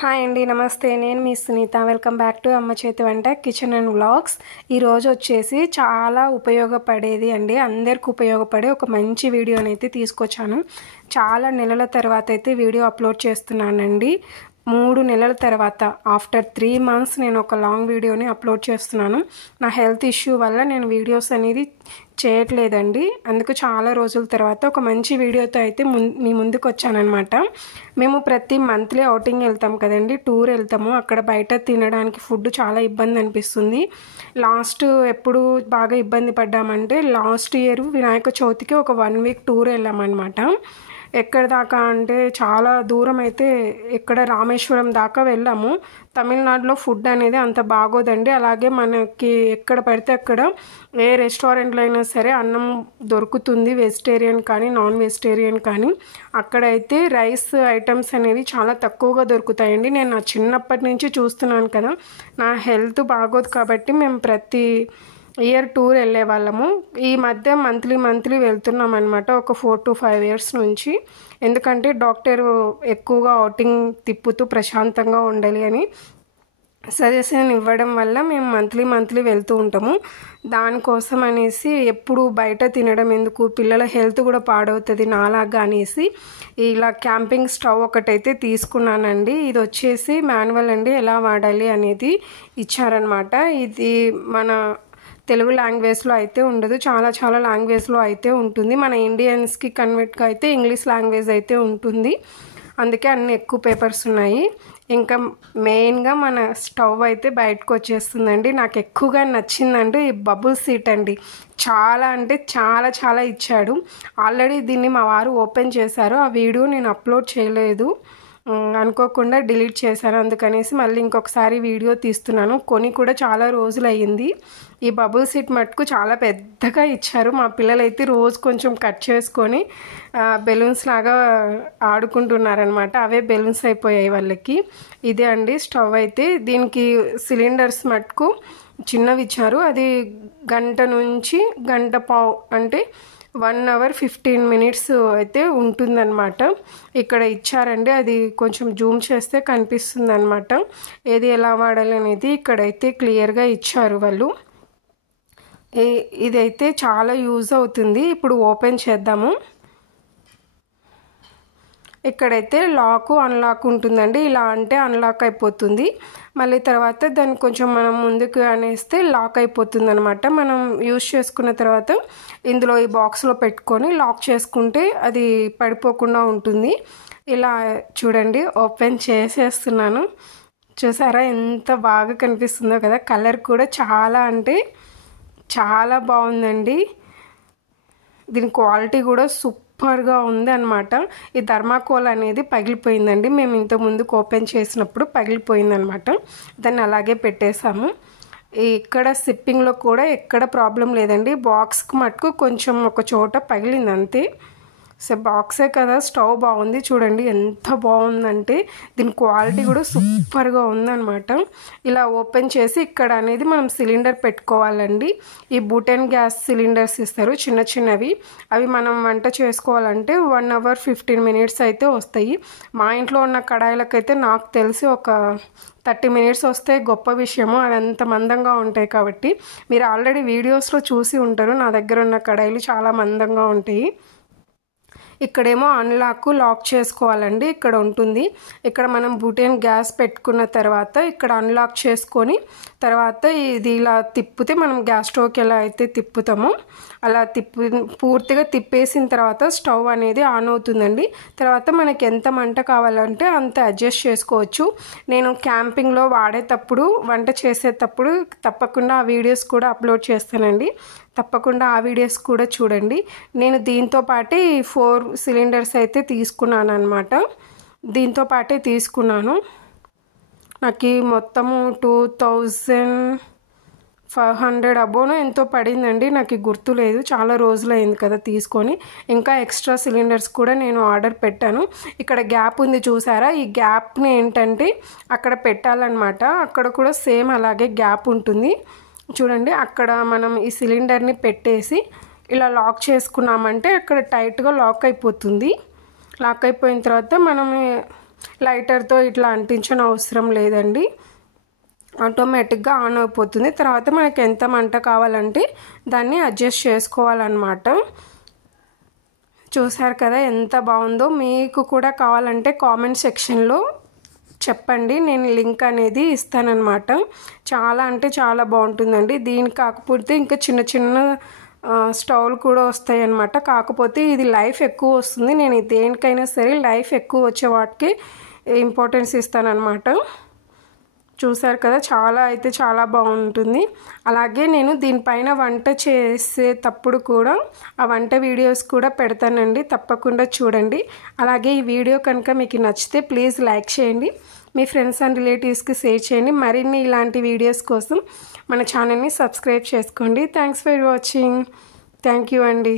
Hi అండి, నమస్తే. నేను మీ సునీత. వెల్కమ్ బ్యాక్ టు అమ్మ చేతి వంట కిచెన్ అండ్ వ్లాగ్స్. ఈరోజు వచ్చేసి చాలా ఉపయోగపడేది అండి, అందరికి ఉపయోగపడే ఒక మంచి వీడియోని అయితే తీసుకొచ్చాను. చాలా నెలల తర్వాత అయితే వీడియో అప్లోడ్ చేస్తున్నానండి. 3 నెలల తర్వాత ఆఫ్టర్ 3 months నేను ఒక లాంగ్ వీడియోని అప్లోడ్ చేస్తున్నాను. నా హెల్త్ ఇష్యూ వల్ల నేను వీడియోస్ అనేది చేయట్లేదండి. అందుకు చాలా రోజుల తర్వాత ఒక మంచి వీడియోతో అయితే మీ ముందుకు వచ్చానమాట. మేము ప్రతి మంత్లీ అవుటింగ్ వెళ్తాం కదండి, టూర్ వెళ్తాము. అక్కడ బయట తినడానికి ఫుడ్ చాలా ఇబ్బంది అనిపిస్తుంది. ఎప్పుడు బాగా ఇబ్బంది పడ్డామంటే లాస్ట్ ఇయర్ వినాయక చవితికి ఒక 1 week టూర్ వెళ్ళామన్నమాట. ఎక్కడ దాకా అంటే చాలా దూరం అయితే, ఎక్కడ రామేశ్వరం దాకా వెళ్ళాము. తమిళనాడులో ఫుడ్ అనేది అంత బాగోదండి. అలాగే మనకి ఎక్కడ పడితే అక్కడ ఏ రెస్టారెంట్లో అయినా సరే అన్నం దొరుకుతుంది, వెజిటేరియన్ కానీ నాన్ వెజిటేరియన్ కానీ. అక్కడైతే రైస్ ఐటమ్స్ అనేవి చాలా తక్కువగా దొరుకుతాయండి. నేను నా చిన్నప్పటి నుంచి చూస్తున్నాను కదా, నా హెల్త్ బాగోదు కాబట్టి మేము ప్రతి ఇయర్ టూర్ వెళ్ళే వాళ్ళము. ఈ మధ్య మంత్లీ వెళ్తున్నాం అనమాట, ఒక 4 to 5 years నుంచి. ఎందుకంటే డాక్టర్ ఎక్కువగా అవుటింగ్ తిప్పుతూ ప్రశాంతంగా ఉండాలి అని సజెషన్ ఇవ్వడం వల్ల మేము మంత్లీ వెళ్తూ ఉంటాము. దానికోసం అనేసి ఎప్పుడు బయట తినడం ఎందుకు, పిల్లల హెల్త్ కూడా పాడవుతుంది నాలాగా అనేసి ఇలా క్యాంపింగ్ స్టవ్ ఒకటైతే తీసుకున్నానండి. ఇది వచ్చేసి మాన్యువల్ అండి, ఎలా వాడాలి అనేది ఇచ్చారనమాట. ఇది మన తెలుగు లాంగ్వేజ్లో అయితే ఉండదు, చాలా లాంగ్వేజ్లో అయితే ఉంటుంది. మన ఇండియన్స్కి కన్వర్ట్గా అయితే ఇంగ్లీష్ లాంగ్వేజ్ అయితే ఉంటుంది. అందుకే అన్ని ఎక్కువ పేపర్స్ ఉన్నాయి. ఇంకా మెయిన్గా మన స్టవ్ అయితే బయటకు వచ్చేస్తుందండి. నాకు ఎక్కువగా నచ్చిందంటే ఈ బబుల్ సీట్ అండి. చాలా అంటే చాలా ఇచ్చాడు. ఆల్రెడీ దీన్ని మా వారు ఓపెన్ చేశారు. ఆ వీడియో నేను అప్లోడ్ చేయలేదు, అనుకోకుండా డిలీట్ చేశాను. అందుకనేసి మళ్ళీ ఇంకొకసారి వీడియో తీస్తున్నాను. కొని కూడా చాలా రోజులు అయ్యింది. ఈ బబుల్ సీట్ మట్టుకు చాలా పెద్దగా ఇచ్చారు. మా పిల్లలైతే రోజు కొంచెం కట్ చేసుకొని బెలూన్స్ లాగా ఆడుకుంటున్నారనమాట. అవే బెలూన్స్ అయిపోయాయి వాళ్ళకి. ఇదే అండి స్టవ్ అయితే. దీనికి సిలిండర్స్ మట్టుకు చిన్నవి ఇచ్చారు. అది 1 గంట నుంచి 1.5 గంట అంటే 1 hour 15 minutes అయితే ఉంటుందన్నమాట. ఇక్కడ ఇచ్చారండి, అది కొంచెం జూమ్ చేస్తే కనిపిస్తుంది అనమాట. ఏది ఎలా వాడాలి అనేది ఇక్కడైతే క్లియర్గా ఇచ్చారు వాళ్ళు. ఇదైతే చాలా యూజ్ అవుతుంది. ఇప్పుడు ఓపెన్ చేద్దాము. ఇక్కడైతే లాక్ అన్లాక్ ఉంటుందండి. ఇలా అంటే అన్లాక్ అయిపోతుంది. మళ్ళీ తర్వాత దాన్ని కొంచెం మనం ముందుకు అనేస్తే లాక్ అయిపోతుంది అనమాట. మనం యూజ్ చేసుకున్న తర్వాత ఇందులో ఈ బాక్స్లో పెట్టుకొని లాక్ చేసుకుంటే అది పడిపోకుండా ఉంటుంది. ఇలా చూడండి, ఓపెన్ చేసేస్తున్నాను. చూసారా ఎంత బాగా కనిపిస్తుందో కదా. కలర్ కూడా చాలా అంటే చాలా బాగుందండి. దీని క్వాలిటీ కూడా సూపర్గా ఉంది అనమాట. ఈ థర్మాకోల్ అనేది పగిలిపోయిందండి. మేము ఇంతకుముందుకు ఓపెన్ చేసినప్పుడు పగిలిపోయిందనమాట. దాన్ని అలాగే పెట్టేశాము. ఇక్కడ సిప్పింగ్లో కూడా ఎక్కడ ప్రాబ్లం లేదండి. బాక్స్కి మటుకు కొంచెం ఒక చోట పగిలింది అంతే. సో బాక్సే కదా, స్టవ్ బాగుంది. చూడండి ఎంత బాగుందంటే దీని క్వాలిటీ కూడా సూపర్గా ఉందన్నమాట. ఇలా ఓపెన్ చేసి ఇక్కడ అనేది మనం సిలిండర్ పెట్టుకోవాలండి. ఈ బూటెన్ గ్యాస్ సిలిండర్స్ ఇస్తారు చిన్నవి. అవి మనం వంట చేసుకోవాలంటే 1 hour 15 minutes అయితే వస్తాయి. మా ఇంట్లో ఉన్న కడాయిలకైతే నాకు తెలిసి ఒక 30 minutes వస్తే గొప్ప విషయము. అవి అంత మందంగా ఉంటాయి కాబట్టి. మీరు ఆల్రెడీ వీడియోస్లో చూసి ఉంటారు, నా దగ్గర ఉన్న కడాయిలు చాలా మందంగా ఉంటాయి. ఇక్కడేమో లాక్ చేసుకోవాలండి, ఇక్కడ ఉంటుంది. ఇక్కడ మనం బూటెన్ గ్యాస్ పెట్టుకున్న తర్వాత ఇక్కడ అన్లాక్ చేసుకొని తర్వాత ఇది ఇలా తిప్పితే మనం గ్యాస్ స్టవ్కి ఎలా అయితే తిప్పుతామో అలా పూర్తిగా తిప్పేసిన తర్వాత స్టవ్ అనేది ఆన్ అవుతుందండి. తర్వాత మనకి ఎంత మంట కావాలంటే అంత అడ్జస్ట్ చేసుకోవచ్చు. నేను క్యాంపింగ్లో వాడేటప్పుడు, వంట చేసేటప్పుడు తప్పకుండా ఆ వీడియోస్ కూడా అప్లోడ్ చేస్తానండి. తప్పకుండా ఆ వీడియోస్ కూడా చూడండి. నేను దీంతో పాటే 4 cylinders అయితే తీసుకున్నాను అనమాట. దీంతో పాటే తీసుకున్నాను. నాకు మొత్తము 2500 అబోనో ఎంతో పడిందండి. నాకు గుర్తులేదు, చాలా రోజులు అయింది కదా తీసుకొని. ఇంకా ఎక్స్ట్రా సిలిండర్స్ కూడా నేను ఆర్డర్ పెట్టాను. ఇక్కడ గ్యాప్ ఉంది చూసారా, ఈ గ్యాప్ని ఏంటంటే అక్కడ పెట్టాలన్నమాట. అక్కడ కూడా సేమ్ అలాగే గ్యాప్ ఉంటుంది. చూడండి, అక్కడ మనం ఈ సిలిండర్ని పెట్టేసి ఇలా లాక్ చేసుకున్నామంటే అక్కడ టైట్గా లాక్ అయిపోతుంది. లాక్ అయిపోయిన తర్వాత మనం లైటర్తో ఇట్లా అంటించని అవసరం లేదండి, ఆటోమేటిక్గా ఆన్ అయిపోతుంది. తర్వాత మనకి ఎంత మంట కావాలంటే దాన్ని అడ్జస్ట్ చేసుకోవాలన్నమాట. చూసారు కదా ఎంత బాగుందో. మీకు కూడా కావాలంటే కామెంట్ సెక్షన్లో చెప్పండి, నేను లింక్ అనేది ఇస్తానన్నమాట. చాలా అంటే చాలా బాగుంటుందండి. దీనికి కాకపోతే ఇంకా చిన్న చిన్న స్టవ్లు కూడా వస్తాయి అన్నమాట. కాకపోతే ఇది లైఫ్ ఎక్కువ వస్తుంది. నేను దేనికైనా సరే లైఫ్ ఎక్కువ వచ్చే వాటికి ఇంపార్టెన్స్ ఇస్తానన్నమాట. చూసారు కదా చాలా అయితే చాలా బాగుంటుంది. అలాగే నేను దీనిపైన వంట చేసేటప్పుడు కూడా ఆ వంట వీడియోస్ కూడా పెడతానండి, తప్పకుండా చూడండి. అలాగే ఈ వీడియో కనుక మీకు నచ్చితే ప్లీజ్ లైక్ చేయండి, మీ ఫ్రెండ్స్ అండ్ రిలేటివ్స్కి షేర్ చేయండి. మరిన్ని ఇలాంటి వీడియోస్ కోసం మన ఛానల్ని సబ్స్క్రైబ్ చేసుకోండి. Thanks for watching. Thank you అండి.